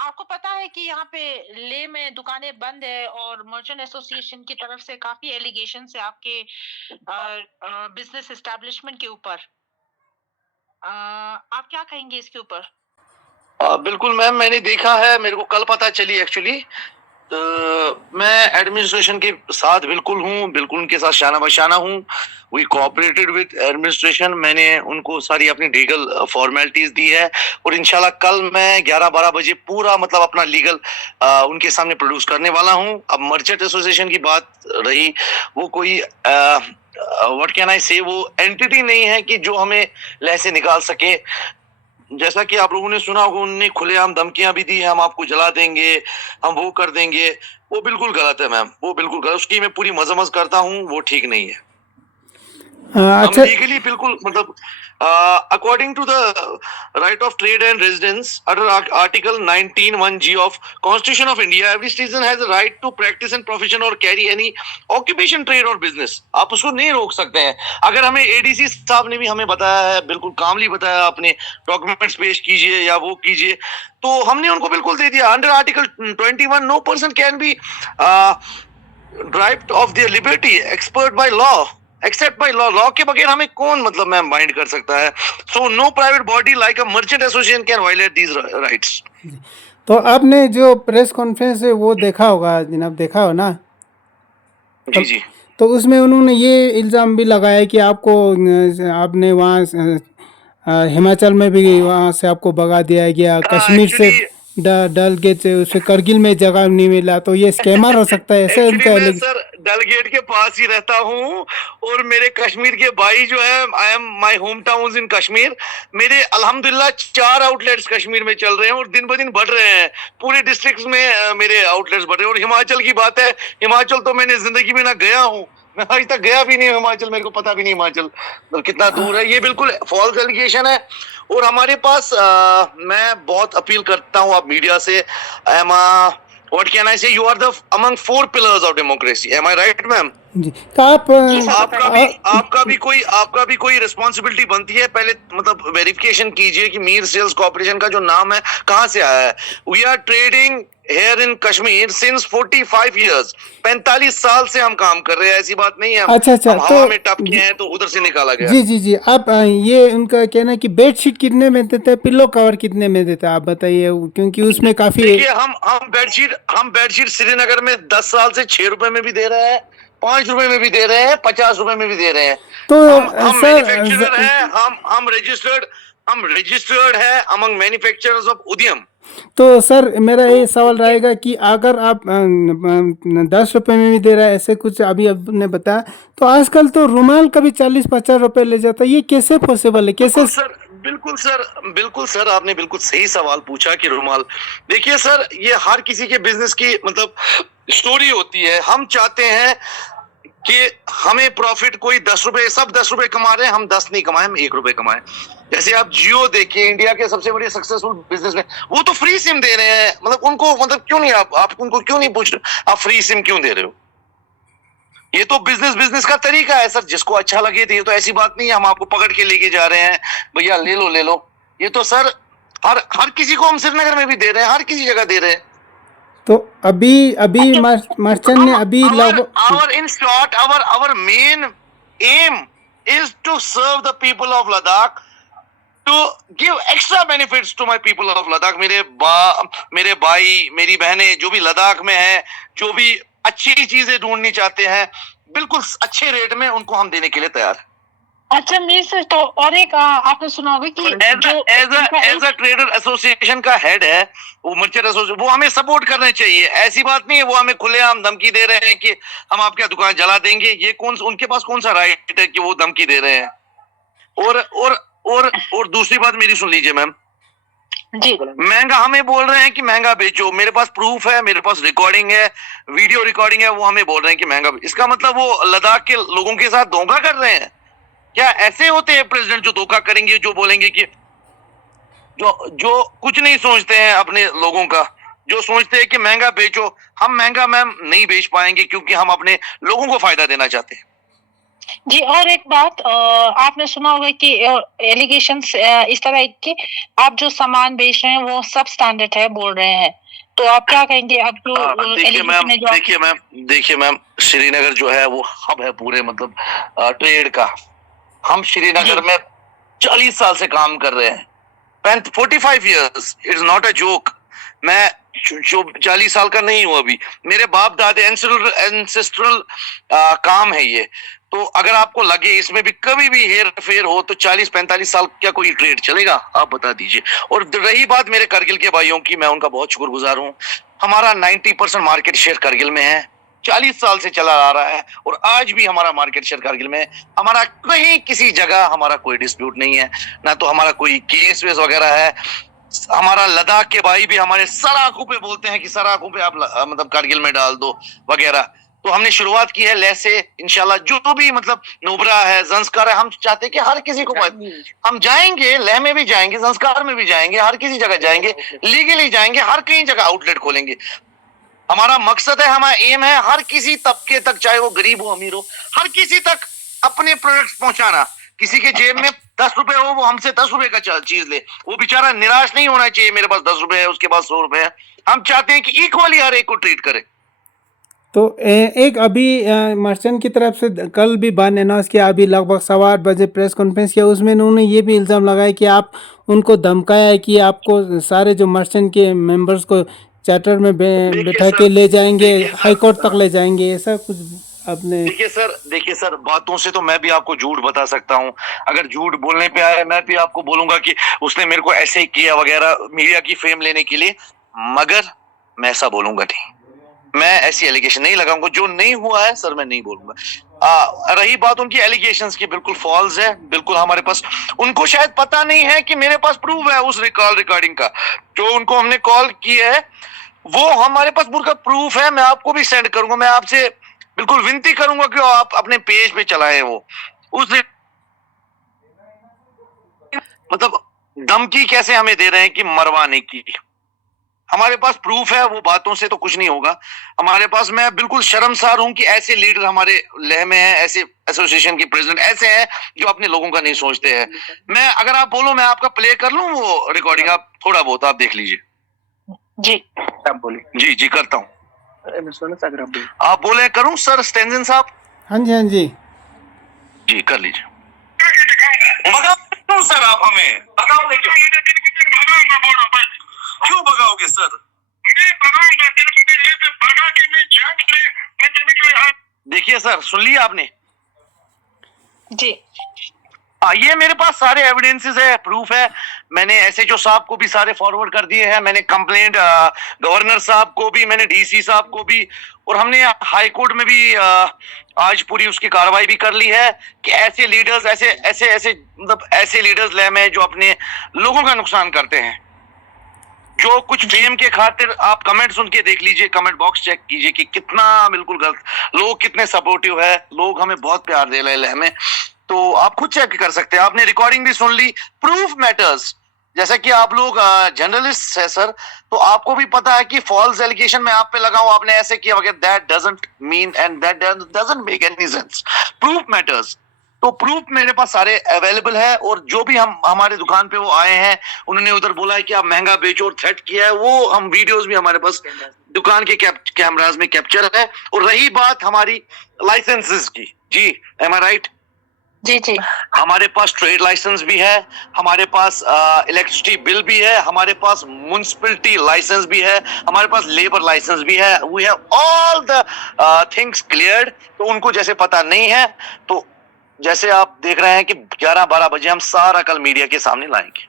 आपको पता है कि यहाँ पे लेह में दुकानें बंद है और मर्चेंट एसोसिएशन की तरफ से काफी एलिगेशंस है आपके बिजनेस एस्टेब्लिशमेंट के ऊपर। आप क्या कहेंगे इसके ऊपर? बिल्कुल मैम, मैंने देखा है, मेरे को कल पता चली एक्चुअली। मैं एडमिनिस्ट्रेशन के साथ बिल्कुल हूँ, बिल्कुल उनके साथ शाना बशाना हूँ। We cooperated with administration. मैंने उनको सारी अपनी लीगल फॉर्मेलिटीज दी है और इंशाल्लाह कल मैं 11-12 बजे पूरा मतलब अपना लीगल उनके सामने प्रोड्यूस करने वाला हूँ। अब मर्चेंट एसोसिएशन की बात रही, वो कोई व्हाट कैन आई से, वो एंटिटी नहीं है कि जो हमें लह से निकाल सके। जैसा कि आप लोगों ने सुना होगा, उन्होंने खुलेआम धमकियां भी दी है, हम आपको जला देंगे, हम वो कर देंगे। वो बिल्कुल गलत है मैम, वो बिल्कुल गलत, उसकी मैं पूरी मजम्मत करता हूँ, वो ठीक नहीं है। हम अच्छा। लीगली बिल्कुल मतलब according to the right of trade and residence under article 19(1)(g) of constitution of India, every citizen has a right to practice and profession और कैरी एनी ऑक्यूपेशन, ट्रेड और बिजनेस। आप उसको नहीं रोक सकते हैं। अगर हमें एडीसी साहब ने भी हमें बताया है, बिल्कुल कामली बताया, अपने डॉक्यूमेंट्स पेश कीजिए या वो कीजिए, तो हमने उनको बिल्कुल दे दिया। Under article 21, no person can be drived off their liberty expert by law except by law. Law के बगैर हमें कौन मतलब मैम बाइंड कर सकता है? So no private body like a merchant association can violate these rights. तो आपने जो प्रेस कॉन्फ्रेंस है वो देखा होगा जनाब, देखा हो ना? जी जी। तो उसमें उन्होंने ये इल्ज़ाम भी लगाया कि आपको आपने वहाँ हिमाचल में भी वहाँ से आपको भगा दिया गया, कश्मीर से एक्चुअली डल गेट से उसे करगिल में जगह नहीं मिला, तो ये स्कैमर हो सकता है, ऐसे एक्चुअली उनका मैं सर डलगेट के पास ही रहता हूँ और मेरे कश्मीर के भाई जो है, I am my home town in Kashmir. मेरे अल्हम्दुलिल्लाह 4 आउटलेट्स कश्मीर में चल रहे हैं और दिन ब दिन बढ़ रहे हैं। पूरे डिस्ट्रिक्ट्स में मेरे आउटलेट्स बढ़ रहे हैं। और हिमाचल की बात है, हिमाचल तो मैंने जिंदगी में ना गया हूँ, मैं आज तक गया भी नहीं हिमाचल, मेरे को पता भी नहीं हिमाचल मतलब कितना दूर है। ये बिल्कुल फॉल्स एलिगेशन है। और हमारे पास मैं बहुत अपील करता हूँ आप मीडिया से, I am what can I say, you are the among 4 pillars of democracy, am I right ma'am? जी। तो आप आपका भी कोई रिस्पॉन्सिबिलिटी बनती है। पहले मतलब वेरिफिकेशन कीजिए कि मीर सेल्स कॉर्पोरेशन का जो नाम है कहाँ से आया है। We are trading here in Kashmir since 45 years, 45 साल से हम काम कर रहे हैं, ऐसी बात नहीं है अच्छा अच्छा, हम हवा में टपके हैं तो उधर से निकाला गया। जी जी जी। आप ये उनका कहना है कि बेडशीट कितने में देते हैं, पिल्लो कवर कितने में देते हैं, आप बताइए, क्योंकि उसमें काफी। देखिए हम बेडशीट श्रीनगर में 10 साल से 6 रुपए में भी दे रहे हैं, 5 रुपए में भी दे रहे हैं, 50 रुपए में भी दे रहे हैं। तो हम सर मैन्युफैक्चरर हैं, हम रजिस्टर्ड है अमंग मैन्युफैक्चरर्स ऑफ उद्यम। तो सर मेरा ये सवाल रहेगा कि अगर आप 10 रुपए में भी दे रहा है, ऐसे कुछ अभी आपने बताया, तो आजकल तो रुमाल का भी 40-50 रुपए ले जाता है, ये कैसे पॉसिबल है, कैसे? बिल्कुल सर, आपने बिल्कुल सही सवाल पूछा कि रुमाल। देखिए सर, ये हर किसी के बिजनेस की मतलब स्टोरी होती है। हम चाहते हैं कि हमें प्रॉफिट, कोई 10 रुपए, सब 10 रुपए कमा रहे हैं, हम 10 नहीं कमाए, हम 1 रुपए कमाए। जैसे आप जियो देखिए, इंडिया के सबसे बड़े सक्सेसफुल बिजनेस में, वो तो फ्री सिम दे रहे हैं। मतलब उनको मतलब क्यों नहीं, आप उनको क्यों नहीं पूछ रहे आप फ्री सिम क्यों दे रहे हो? ये तो बिजनेस का तरीका है सर, जिसको अच्छा लगे। तो ये तो ऐसी बात नहीं है हम आपको पकड़ के लेके जा रहे हैं, भैया ले लो। ये तो सर हर किसी को हम श्रीनगर में भी दे रहे हैं, हर किसी जगह दे रहे हैं। तो अभी मर्चेंट ने अभी our in short our main aim is to serve the people of Ladakh, to give extra benefits to my people of Ladakh। मेरे भाई मेरी बहनें जो भी लद्दाख में हैं, जो भी अच्छी चीजें ढूंढनी चाहते हैं, बिल्कुल अच्छे रेट में उनको हम देने के लिए तैयार हैं। अच्छा मीर सर, तो और एक आपने सुना होगा कि एज अ ट्रेडर एसोसिएशन का हेड है वो, मर्चेंट एसोसिएशन, वो हमें सपोर्ट करना चाहिए। ऐसी बात नहीं है वो हमें खुलेआम धमकी दे रहे हैं कि हम आपकी दुकान जला देंगे। ये उनके पास कौन सा राइट है कि वो धमकी दे रहे हैं? और दूसरी बात मेरी सुन लीजिए मैम जी, महंगा हमें बोल रहे हैं कि महंगा बेचो। मेरे पास प्रूफ है, मेरे पास रिकॉर्डिंग है, वीडियो रिकॉर्डिंग है, वो हमें बोल रहे हैं कि महंगा। इसका मतलब वो लद्दाख के लोगों के साथ धोखा कर रहे हैं। क्या ऐसे होते हैं प्रेसिडेंट जो धोखा करेंगे, जो बोलेंगे कि जो कुछ नहीं सोचते हैं अपने लोगों का, जो सोचते हैं कि महंगा बेचो? हम महंगा मैम नहीं बेच पाएंगे क्योंकि हम अपने लोगों को फायदा देना चाहते हैं। जी, और एक बात, आपने सुना होगा कि एलिगेशंस इस तरह कि आप जो सामान बेच रहे हैं वो सब स्टैंडर्ड है बोल रहे हैं। तो आप क्या कहेंगे अब जो देखिए मैम, एलिगेशन है जो आप देखिए मैम, श्रीनगर जो है वो हब है पूरे मतलब ट्रेड का। हम श्रीनगर जी, में 40 साल से काम कर रहे हैं। 45 years, it's not a joke. मैं जो 40 साल का नहीं हूं अभी, मेरे बाप दादे एंसेस्ट्रल काम है ये। तो अगर आपको लगे इसमें भी कभी भी हेर फेर हो तो 40-45 साल क्या कोई ट्रेड चलेगा, आप बता दीजिए। और रही बात मेरे करगिल के भाइयों की, मैं उनका बहुत शुक्रगुजार हूँ। हमारा 90% मार्केट शेयर करगिल में है, 40 साल से चला आ रहा है और आज भी हमारा मार्केट शेयर करगिल में है। हमारा कहीं किसी जगह हमारा कोई डिस्प्यूट नहीं है, ना तो हमारा कोई केस वेस वगैरह है। हमारा लद्दाख के भाई भी हमारे सर आंखों पे बोलते हैं कि सर आंखों पे आप मतलब कारगिल में डाल दो वगैरह। तो हमने शुरुआत की है लेह से, इंशाल्लाह जो भी मतलब नुब्रा है, जंस्कार है, हम चाहते हैं कि हर किसी को हम जाएंगे, लेह में भी जाएंगे, जंस्कार में भी जाएंगे, हर किसी जगह जाएंगे, लीगली जाएंगे, हर कहीं जगह आउटलेट खोलेंगे। हमारा मकसद है, हमारा एम है हर किसी तबके तक, चाहे वो गरीब हो अमीर हो, हर किसी तक अपने प्रोडक्ट्स पहुंचाना। किसी के जेब में 10 रुपए हो, वो हमसे 10 रुपए का चीज ले, वो बेचारा निराश नहीं होना चाहिए। मेरे पास 10 रुपए है, उसके पास 100 रुपए है। हम चाहते हैं कि इक्वली हर एक को ट्रीट करे। तो एक अभी मर्चेंट की तरफ से कल भी बान अनाउंस किया, अभी लगभग 8:15 बजे प्रेस कॉन्फ्रेंस किया, उसमें उन्होंने ये भी इल्ज़ाम लगाया कि आप उनको धमकाया है कि आपको सारे जो मर्चेंट के मेंबर्स को चार्टर में देखिए बिठा सर, के ले जाएंगे, देखिए हाई कोर्ट सर, तक ले जाएंगे, ऐसा कुछ आपने। देखिए सर, बातों से तो मैं भी आपको झूठ बता सकता हूँ। अगर झूठ बोलने पे आया, मैं भी आपको बोलूंगा कि उसने मेरे को ऐसे ही किया वगैरह, मीडिया की फेम लेने के लिए। मगर मैं ऐसा बोलूंगा नहीं, मैं ऐसी एलिगेशन नहीं लगाऊंगा। जो नहीं हुआ है सर, मैं नहीं बोलूंगा। रही बात उनकी एलिगेशंस की, बिल्कुल फॉल्स है। बिल्कुल हमारे पास, उनको शायद पता नहीं है कि मेरे पास प्रूफ है उस कॉल रिकॉर्डिंग का। जो उनको हमने कॉल किया है वो हमारे पास पूरा प्रूफ है। मैं आपको भी सेंड करूंगा। मैं आपसे बिल्कुल विनती करूंगा कि आप अपने पेज पे चलाएं वो उस मतलब धमकी कैसे हमें दे रहे हैं कि मरवाने की। हमारे पास प्रूफ है, वो बातों से तो कुछ नहीं होगा हमारे पास। मैं बिल्कुल शर्मसार हूं कि ऐसे लीडर हमारे लेह में हैं, ऐसे एसोसिएशन के प्रेसिडेंट ऐसे हैं जो अपने लोगों का नहीं सोचते हैं। मैं, अगर आप बोलो, मैं आपका प्ले कर लूं वो रिकॉर्डिंग, आप थोड़ा बहुत आप देख लीजिए। जी, आप बोलिए। जी जी करता हूँ। आप बोले करूं सर स्टेंजन साहब? हाँ जी, हाँ जी। जी कर लीजिए। भगाओ सर, आप हमें भगाओगे क्यों भगाओगे सर? देखिए सर, सुन लिया आपने? जी, ये मेरे पास सारे एविडेंसेस है, प्रूफ है। मैंने एसएचओ साहब को भी सारे फॉरवर्ड कर दिए हैं। मैंने कंप्लेंट गवर्नर साहब को भी, मैंने डीसी साहब को भी, और हमने हाई कोर्ट में भी आज पूरी उसकी कार्रवाई भी कर ली है कि ऐसे लीडर्स, ऐसे ऐसे ऐसे मतलब ऐसे लीडर्स लेह में जो अपने लोगों का नुकसान करते हैं, जो कुछ फेम के खातिर। आप कमेंट सुन के देख लीजिए, कमेंट बॉक्स चेक कीजिए कि कितना बिल्कुल गलत, लोग कितने सपोर्टिव है, लोग हमें बहुत प्यार दे रहे हैं लेह में। तो आप खुद चेक कर सकते हैं। आपने रिकॉर्डिंग भी सुन ली, प्रूफ मैटर्स। जैसा कि आप लोग जर्नलिस्ट है सर, तो आपको भी पता है कि फॉल्स एलिगेशन मैं आप पे लगाऊं, आपने ऐसे किया वगैरह, that doesn't mean and that doesn't make any sense. Proof matters. तो प्रूफ मेरे पास सारे अवेलेबल है। और जो भी हम हमारे दुकान पे वो आए हैं, उन्होंने उधर बोला है कि आप महंगा बेचो और थ्रेट किया है, वो हम वीडियोस भी हमारे पास दुकान के कैमरास में कैप्चर है। और रही बात हमारी लाइसेंसेस की, जी एम आई राइट? जी, जी, हमारे पास ट्रेड लाइसेंस भी है, हमारे पास इलेक्ट्रिसिटी बिल भी है, हमारे पास म्युनिसिपैलिटी लाइसेंस भी है, हमारे पास लेबर लाइसेंस भी है। We have all the things cleared. तो उनको जैसे पता नहीं है, तो जैसे आप देख रहे हैं कि 11-12 बजे हम सारा कल मीडिया के सामने लाएंगे।